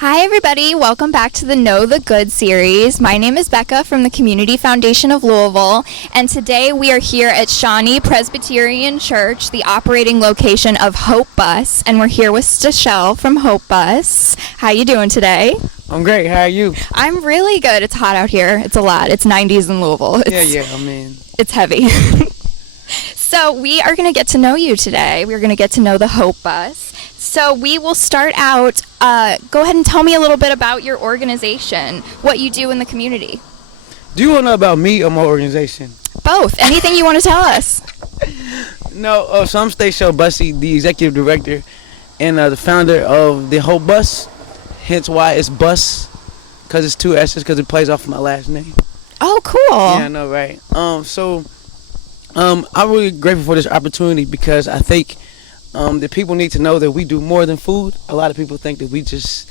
Hi, everybody. Welcome back to the Know the Good series. My name is Becca from the Community Foundation of Louisville, and today we are here at Shawnee Presbyterian Church, the operating location of Hope Bus, and we're here with Stachelle from Hope Bus. How you doing today? I'm great. How are you? I'm really good. It's hot out here. It's a lot. It's 90s in Louisville. It's heavy. So we are going to get to know you today. We're going to get to know the Hope Bus. So we will start out, go ahead and tell me a little bit about your organization, what you do in the community. Do you want to know about me or my organization? Both. Anything you want to tell us. No, so I'm Stachelle Bussey, the executive director and the founder of the Hope Bus, hence why it's Bus, because it's two S's, because it plays off of my last name. Oh, cool. Yeah, I know, right? I'm really grateful for this opportunity because I think that people need to know that we do more than food. A lot of people think that we just,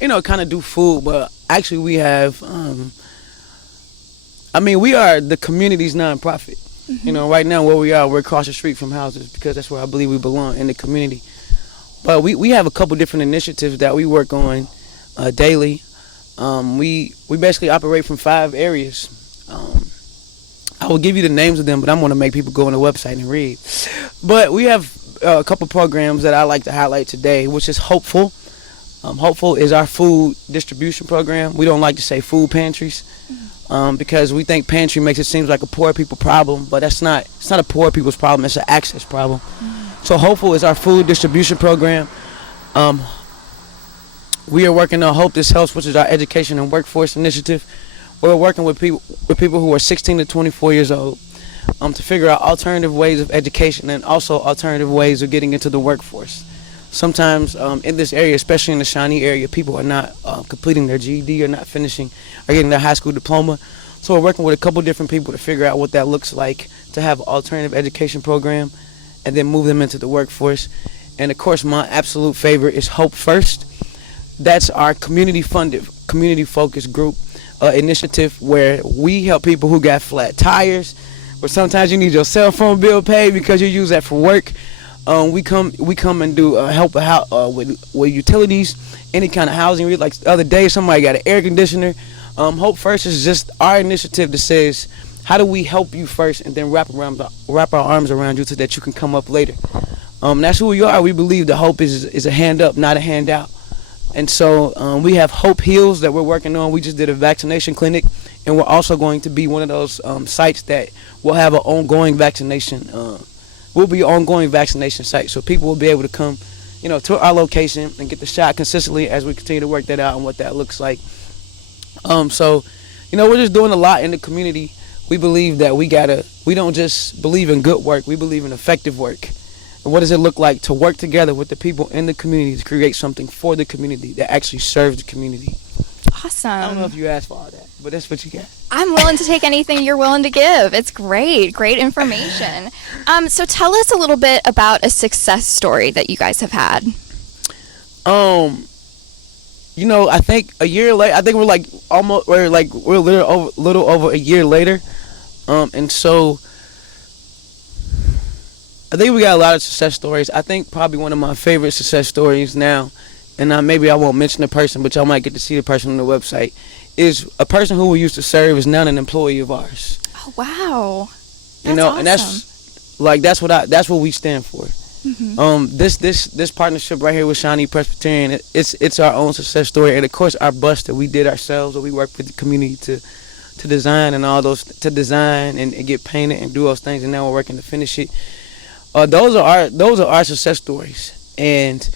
kind of do food, but actually we have, we are the community's nonprofit. Mm-hmm. Right now where we are, we're across the street from houses because that's where I believe we belong, in the community. But we have a couple different initiatives that we work on daily. We basically operate from 5 areas. I will give you the names of them, but I'm going to make people go on the website and read. But we have a couple programs that I like to highlight today, which is Hopeful. Hopeful is our food distribution program. We don't like to say food pantries because we think pantry makes it seem like a poor people problem, but it's not a poor people's problem, it's an access problem. So Hopeful is our food distribution program. We are working on Hope This Helps, which is our education and workforce initiative. We're working with people who are 16 to 24 years old to figure out alternative ways of education and also alternative ways of getting into the workforce. Sometimes in this area, especially in the Shawnee area, people are not completing their GED or not finishing or getting their high school diploma. So we're working with a couple different people to figure out what that looks like to have an alternative education program and then move them into the workforce. And of course, my absolute favorite is Hope First. That's our community-funded, community-focused group initiative where we help people who got flat tires, or sometimes you need your cell phone bill paid because you use that for work. We come and do help out with utilities, any kind of housing. Like the other day, somebody got an air conditioner. Hope First is just our initiative that says, how do we help you first and then wrap our arms around you so that you can come up later. That's who we are. We believe that hope is a hand up, not a handout. And so we have Hope Heals that we're working on. We just did a vaccination clinic, and we're also going to be one of those sites that will have an ongoing vaccination. We'll be an ongoing vaccination site, so people will be able to come, to our location and get the shot consistently as we continue to work that out and what that looks like. So, we're just doing a lot in the community. We believe that we don't just believe in good work, we believe in effective work. And what does it look like to work together with the people in the community to create something for the community that actually serves the community? Awesome. I don't know if you asked for all that, but that's what you got. I'm willing to take anything you're willing to give. It's great information. So tell us a little bit about a success story that you guys have had. I think a year later, I think we're a little over a year later, and so I think we got a lot of success stories. I think probably one of my favorite success stories now, and maybe I won't mention the person, but y'all might get to see the person on the website, is a person who we used to serve is now an employee of ours. Oh, wow. That's awesome. And that's what we stand for. Mm-hmm. This partnership right here with Shawnee Presbyterian, it's our own success story, and of course our bus that we did ourselves, that we worked with the community to design and all those, to design and get painted and do those things, and now we're working to finish it. Those are our success stories, and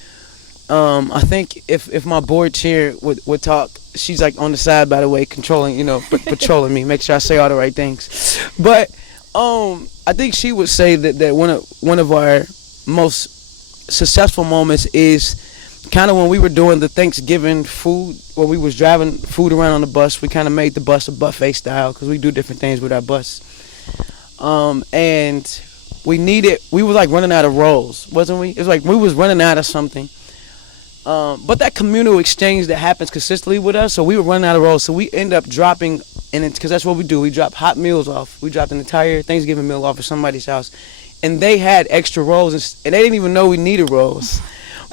I think if my board chair would talk, she's like on the side, by the way, controlling, patrolling me, make sure I say all the right things. But I think she would say that one of our most successful moments is kind of when we were doing the Thanksgiving food, when we was driving food around on the bus. We kind of made the bus a buffet style because we do different things with our bus, and we were like running out of rolls, wasn't we? It was like we was running out of something. But that communal exchange that happens consistently with us, so we were running out of rolls, so we end up dropping, and because that's what we do, we drop hot meals off. We dropped an entire Thanksgiving meal off at somebody's house, and they had extra rolls, and they didn't even know we needed rolls.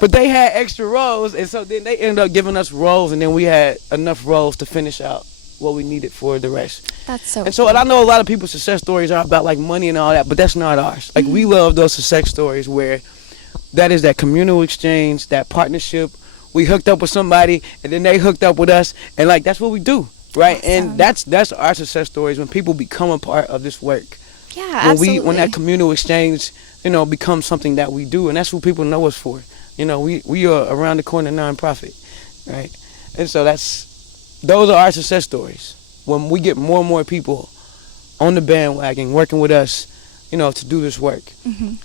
But they had extra rolls, and so then they ended up giving us rolls, and then we had enough rolls to finish out what we needed for the rest. That's so And so, cool. and I know a lot of people's success stories are about like money and all that, but that's not ours. Like we love those success stories where that is that communal exchange, that partnership. We hooked up with somebody, and then they hooked up with us, and like that's what we do, right? Awesome. And that's our success stories when people become a part of this work. Yeah, absolutely. When that communal exchange, becomes something that we do, and that's what people know us for. We are around the corner nonprofit, right? And so those are our success stories. When we get more and more people on the bandwagon working with us, to do this work,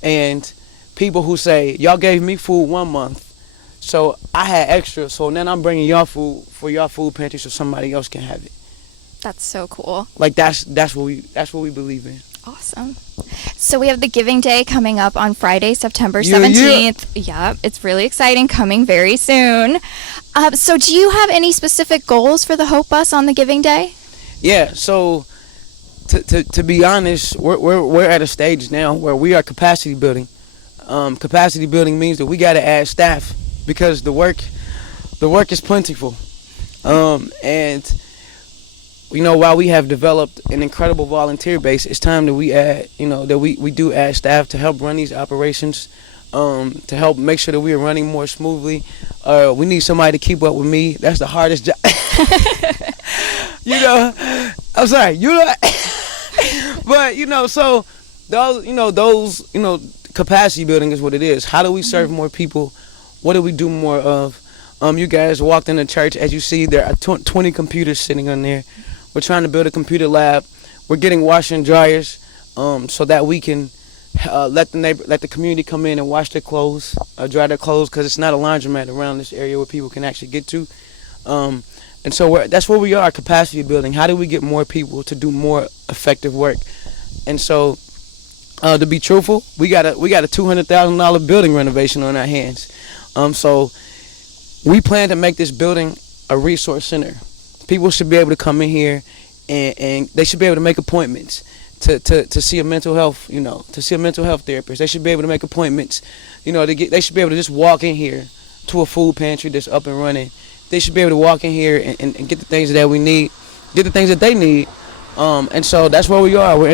and people who say, y'all gave me food 1 month, so I had extra, so now I'm bringing y'all food for y'all food pantry so somebody else can have it. That's so cool. Like that's what we believe in. Awesome. So we have the Giving Day coming up on Friday, September 17th. Yeah, it's really exciting, coming very soon. So do you have any specific goals for the Hope Bus on the Giving Day? Yeah, so to be honest, we're at a stage now where we are capacity building. Capacity building means that we got to add staff because the work is plentiful. And while we have developed an incredible volunteer base, it's time that we add, that we do add staff to help run these operations, to help make sure that we are running more smoothly. We need somebody to keep up with me. That's the hardest job. I'm sorry, but so those capacity building is what it is. How do we serve more people? What do we do more of? You guys walked in the church, as you see, there are 20 computers sitting on there. We're trying to build a computer lab. We're getting washer and dryers, so that we can let the community come in and wash their clothes, dry their clothes, because it's not a laundromat around this area where people can actually get to. And so that's where we are, capacity building. How do we get more people to do more effective work? And so, to be truthful, we got a $200,000 building renovation on our hands. So we plan to make this building a resource center. People should be able to come in here, and they should be able to make appointments to see a mental health, to see a mental health therapist. They should be able to make appointments, they should be able to just walk in here to a food pantry that's up and running. They should be able to walk in here and get the things that we need, get the things that they need. And so that's where we are. We're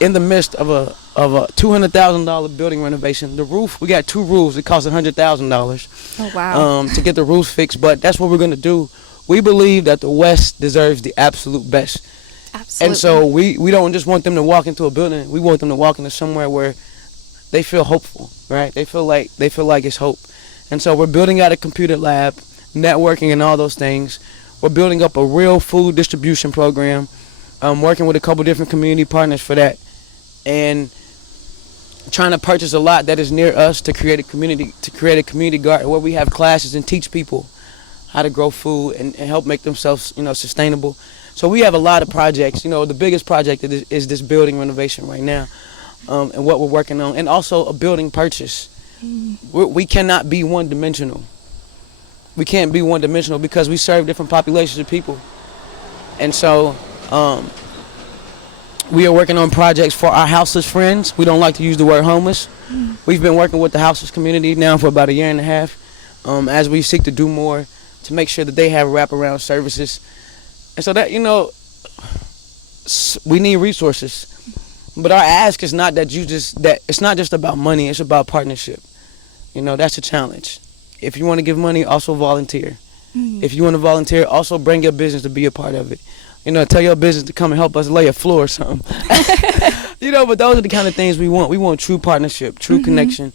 in the midst of a $200,000 building renovation. The roof, we got 2 roofs. It costs $100,000. Oh wow! To get the roofs fixed, but that's what we're gonna do. We believe that the West deserves the absolute best. Absolutely. And so we don't just want them to walk into a building. We want them to walk into somewhere where they feel hopeful, right? They feel like it's hope. And so we're building out a computer lab, networking and all those things. We're building up a real food distribution program. Working with a couple different community partners for that, and trying to purchase a lot that is near us to create a community garden where we have classes and teach people how to grow food and help make themselves sustainable. So we have a lot of projects. The biggest project is this building renovation right now, and what we're working on, and also a building purchase. We cannot be one-dimensional. We can't be one-dimensional because we serve different populations of people, and so we are working on projects for our houseless friends. We don't like to use the word homeless. We've been working with the houseless community now for about 1.5 years, as we seek to do more to make sure that they have wraparound services. And so that, we need resources. But our ask is not that it's not just about money, it's about partnership. That's a challenge. If you want to give money, also volunteer. If you want to volunteer, also bring your business to be a part of it. Tell your business to come and help us lay a floor or something. But those are the kind of things we want. We want true partnership, true connection,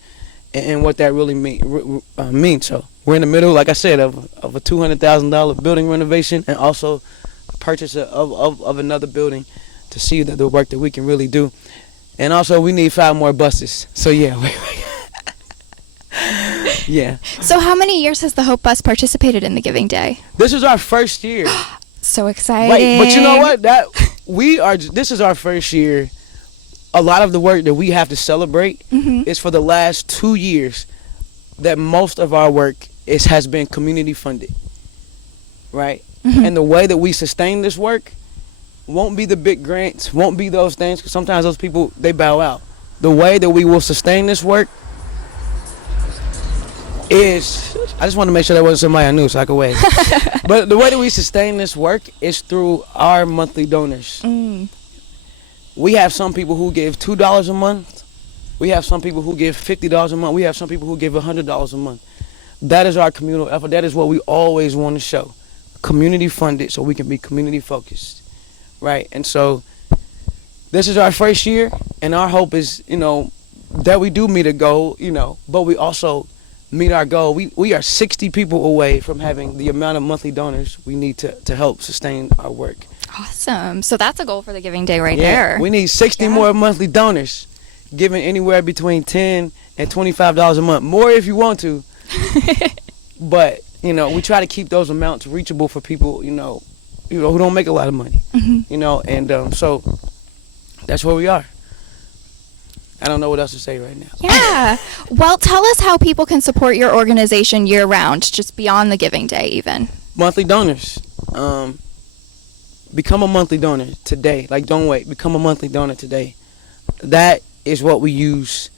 and what that really means. So we're in the middle, like I said, of a $200,000 building renovation, and also purchase of another building to see the work that we can really do. And also, we need 5 more buses. So yeah. Yeah. So how many years has the Hope Bus participated in the Giving Day? This is our first year. So exciting. Right, but you know what? This is our first year. A lot of the work that we have to celebrate is for the last 2 years that most of our work has been community funded. Right? And the way that we sustain this work won't be the big grants, won't be those things, because sometimes those people, they bow out. The way that we will sustain this work is, I just want to make sure that wasn't somebody I knew so I could wave. But the way that we sustain this work is through our monthly donors. We have some people who give $2 a month. We have some people who give $50 a month. We have some people who give $100 a month. That is our communal effort. That is what we always want to show. Community funded, so we can be community focused, right? And so this is our first year, and our hope is, that we do meet a goal, but we also meet our goal. We are 60 people away from having the amount of monthly donors we need to help sustain our work. Awesome. So that's a goal for the Giving Day right there. We need 60 more monthly donors, giving anywhere between $10 and $25 a month. More if you want to. But, we try to keep those amounts reachable for people, who don't make a lot of money. And so that's where we are. I don't know what else to say right now. Yeah. Well, tell us how people can support your organization year-round, just beyond the Giving Day even. Monthly donors. Become a monthly donor today. Like, don't wait. Become a monthly donor today. That is what we use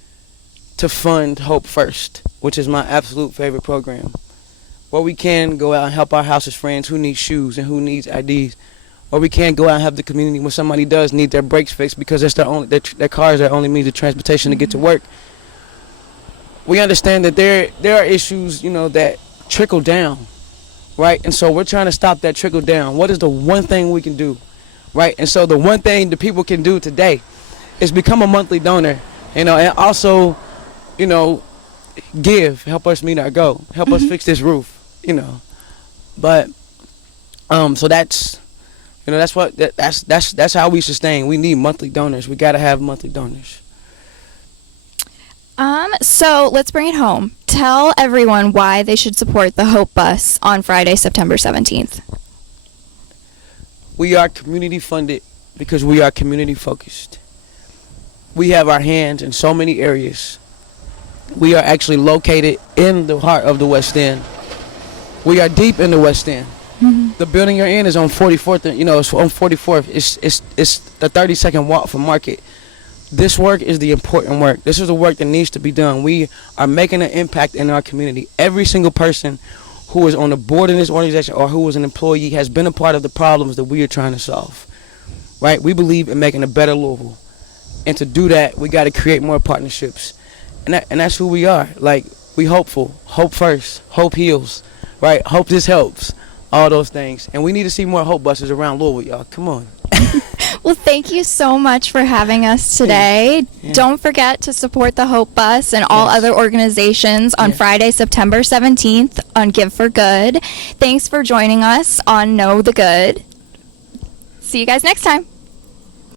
to fund Hope First, which is my absolute favorite program. Where we can go out and help our houseless friends who need shoes and who needs IDs. Or we can go out and help the community when somebody does need their brakes fixed because it's their car is their only means of transportation to get to work. We understand that there are issues, that trickle down, right? And so we're trying to stop that trickle down. What is the one thing we can do, right? And so the one thing the people can do today is become a monthly donor, and also, help us meet our goal, help us fix this roof, But so that's. That's how we sustain. We need monthly donors. We got to have monthly donors. So let's bring it home. Tell everyone why they should support the Hope Bus on Friday, September 17th. We are community funded because we are community focused. We have our hands in so many areas. We are actually located in the heart of the West End. We are deep in the West End. The building you're in is on 44th. It's on 44th. It's the 30-second walk from Market. This work is the important work. This is the work that needs to be done. We are making an impact in our community. Every single person who is on the board in this organization or who is an employee has been a part of the problems that we are trying to solve. Right? We believe in making a better Louisville, and to do that, we got to create more partnerships, and that's who we are. Like, we hopeful. Hope first. Hope heals. Right? Hope this helps. All those things. And we need to see more Hope buses around Louisville, y'all. Come on. Well, thank you so much for having us today. Yeah. Don't forget to support the Hope Bus and all other organizations on Friday, September 17th on Give for Good. Thanks for joining us on Know the Good. See you guys next time.